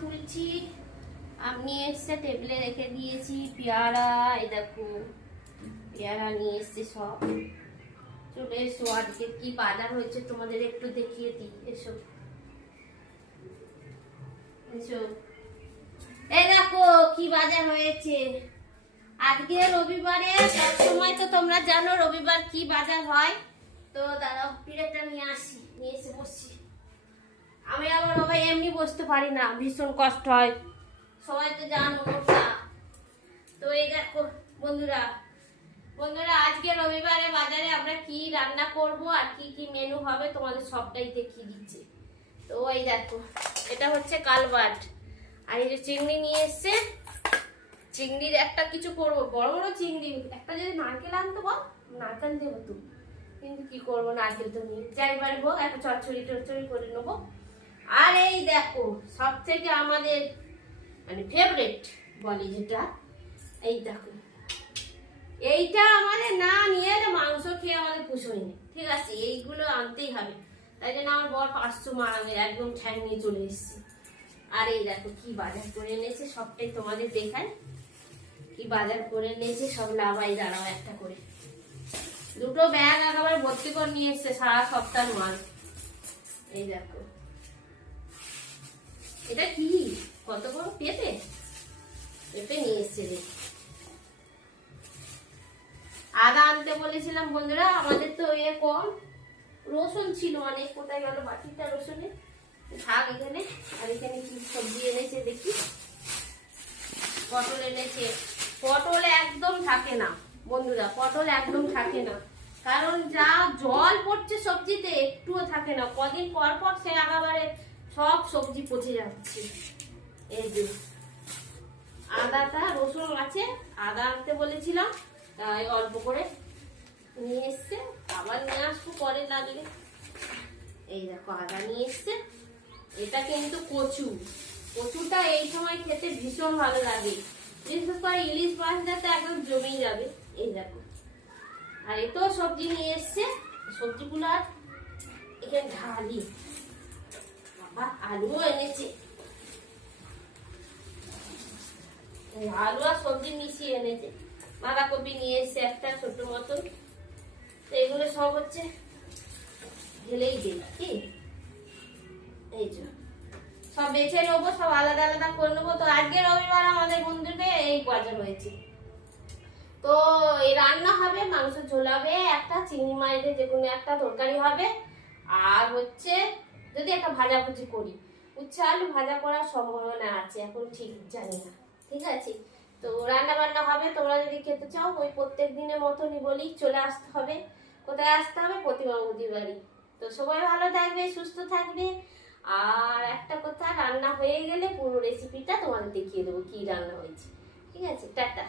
তুলছি। আম নিয়ে এসছে, টেবিলে রেখে দিয়েছি। পেয়ারা, এই দেখো পেয়ারা নিয়ে এসছে সব। চলে এসো, আজকে কি বাজার হয়েছে তোমাদের একটু দেখিয়ে দিই। এসো এসো, এই দেখো কি বাজার হয়েছে আজকে রবিবারে। সবসময় তো তোমরা জানো রবিবার কি বাজার হয়। তো দাঁড়াও, পিঠেটা নিয়ে আসি, নিয়ে এসে বসছি। আমি আবার বাবা এমনি বসতে পারি না, ভীষণ কষ্ট হয়, সবাই তো জানো না। তো এই দেখো বন্ধুরা, আজকে রবিবারে বাজারে আমরা কি রান্না করব আর কি কি মেনু হবে তোমাদের সবটাই দেখিয়ে দিচ্ছি। তো এই দেখো, এটা হচ্ছে কালবাট, আর এই যে চিংড়ি নিয়ে এসছে। চিংড়ির একটা কিছু করব, বড় বড় চিংড়ি। একটা যদি নারকেল আনতো বল, নারকেল দেবো তো, কিন্তু কি করবো, নারকেল তো নেই। যাই পারবো একটা চচ্চড়ি করে নেবো। আর এই দেখো সব থেকে আমাদের মানে ফেভারিট বলি যেটা, এই দেখো এইটা আমাদের না নিয়ে এলে মাংস খেয়ে আমাদের পুষোয় না, ঠিক আছে? এইগুলো আনতেই হবে। তাই জন্য আমার বর 500 মারাঙের একদম ঠ্যাং নিয়ে চলে এসেছে। আর এই দেখো কি বাজার করে এনেছে, সবটাই তোমাদের দেখাই কি বাজার করে এনেছে। সব লাভাই, দাঁড়াও একটা করে, দুটো ব্যাগ একেবারে ভর্তি করে নিয়ে এসছে সারা সপ্তাহ মাল। এই দেখো এটা কি, কত বড় পেঁপে নিয়ে এসছে। আদা আনতে বলেছিলাম বন্ধুরা, আমাদের তো কম। রসুন ছিল অনেক, কোথায় গেল বাটিটা রসুনে, থাক এখানে। আর এখানে কি সবজি এনেছে দেখি, পটল এনেছে। পটল একদম থাকে না বন্ধুরা, পটল একদম থাকে না, কারণ যা জল পড়ছে সবজিতে একটুও থাকে না। কদিন পর পর সে একেবারে সব সবজি পচে যাচ্ছে। এই যে আদাটা, রসুন আছে, আদা আনতে বলেছিলাম, তাই অল্প করে নিয়ে এসছে। আবার নিয়ে আসবো পরে লাগলে। এই দেখো আদা নিয়ে এসছে। এটা কিন্তু কচুটা এই সময় খেতে ভীষণ ভালো লাগে, বিশেষ করে ইলিশ মাছ যাতে একদম জমেই যাবে। এই দেখো, আর এতো সবজি নিয়ে এসছে। সবজিগুলো আর এখানে ঢালি। বাবা আলুও এনেছে, আলু আর সবজি মিশিয়ে এনেছে। বাঁধাকপি নিয়ে এসছে একটা ছোট মতন। তো এগুলো সব হচ্ছে ঢেলেই দিই কি, এই যে সব বেছে নেবো, সব আলাদা আলাদা করে নেবো। তো আজকে রবিবার আমাদের বন্ধুকে এই বাজার হয়েছে। তো এই রান্না হবে, মাংস ঝোল হবে, একটা চিংড়ি মাছের যে কোনো একটা তরকারি হবে, আর হচ্ছে যদি একটা ভাজাভুজি করি। উচ্ছে আলু ভাজা করার সম্ভাবনা আছে, এখন ঠিক জানি না, ঠিক আছে? তো রান্না বান্না হবে। তোমরা যদি খেতে চাও ওই প্রত্যেক দিনের মতনই বলি, চলে আসতে হবে। কোথায় আসতে হবে? প্রতিমা বৌদির বাড়ি। তো সবাই ভালো থাকবে, সুস্থ থাকবে। আর একটা কথা, রান্না হয়ে গেলে পুরো রেসিপিটা তোমাদের দেখিয়ে দেবো কি রান্না হয়েছে, ঠিক আছে? টাটা।